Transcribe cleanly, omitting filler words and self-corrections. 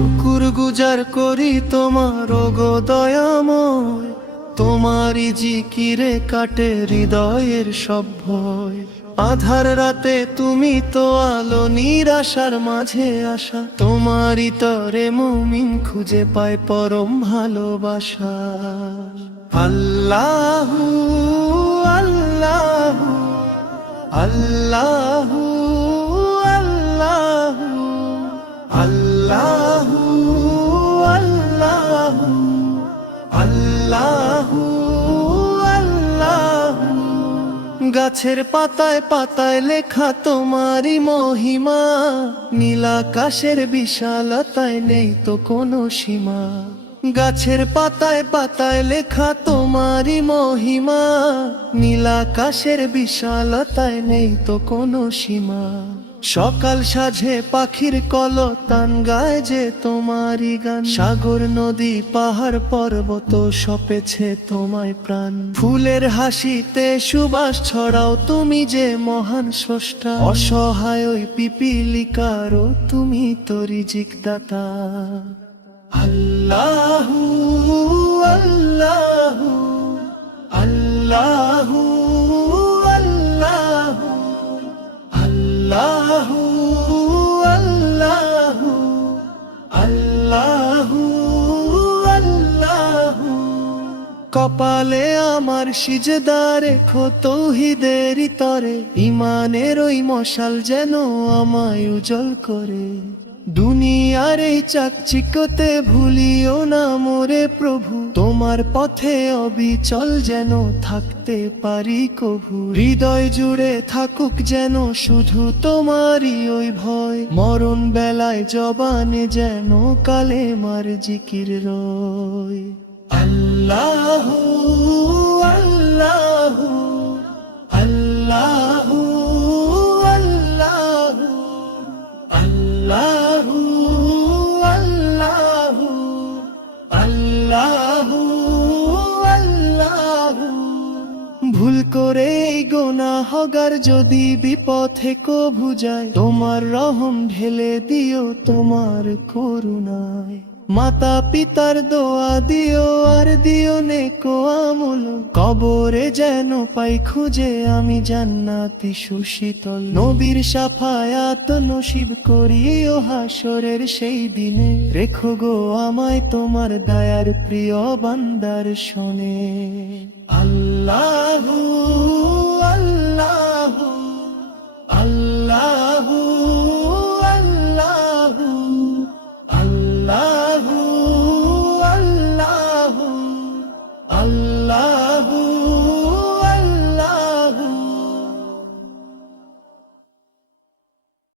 শুকুর গুজার করি তোমার গো দয়াময়, তোমারই জিকিরে কাটে হৃদয়ের সব ভয়। আধার রাতে তুমি তো আলো, নিরাশার মাঝে আসা, তোমারই তরে মুমিন খুঁজে পায় পরম ভালোবাসা। আল্লাহু আল্লাহু আল্লাহু আল্লাহু আল্লাহু আল্লাহু আল্লাহু আল্লাহু। গাছের পাতায় পাতায় লেখা তোমারই মহিমা, নীলাকাশের বিশালতায় নেই তো কোনো সীমা। গাছের পাতায় পাতায় লেখা তোমারই মহিমা, নীলাকাশের বিশালতায় নেই তো কোনো সীমা। সকাল সাঝে পাখির কলতান গায় যে তোমারই গান, সাগর নদী পাহাড় পর্বত সপেছে তোমায় প্রাণ। ফুলের হাসিতে সুবাস ছড়াও তুমি যে মহান স্রষ্টা, অসহায় ওই পিপিলিকারও তুমি তো রিজিক দাতা। আল্লাহু আল্লাহু আল্লাহু আল্লাহু আল্লাহু আল্লাহু আল্লাহু আল্লাহু। কপালে আমার সিজদা রেখো তৌহিদেরই তরে, ইমানের ওই মশাল যেন আমায় উজ্জ্বল করে। দুনিয়ার এই চাকচিক্যতে ভুলিও না মোরে প্রভু, তোমার পথে অবিচল যেন থাকতে পারি কভু। হৃদয় জুড়ে থাকুক যেন শুধু তোমারই ওই ভয়, মরণ বেলায় জবানে যেন কালেমার জিকির রয়। আল্লাহু আল্লাহু আল্লাহু আল্লাহু আল্লাহু আল্লাহু আল্লাহু আল্লাহু। ভুল করে এই গুনাহগার যদি বিপথে কভু যায়, তোমার রহম ঢেলে দিও তোমার করুণায়। মাতা পিতার দোয়া দিও আর দিও নেকো আমল, কবরে যেন পাই খুঁজে আমি জান্নাতি সুশীতল। নবীর শাফায়াত নসিব করিও হাসরের সেই দিনে, রেখো গো আমায় তোমার দয়ার প্রিয় বান্দার শোনে। আল্লাহু আল্লাহু আল্লাহু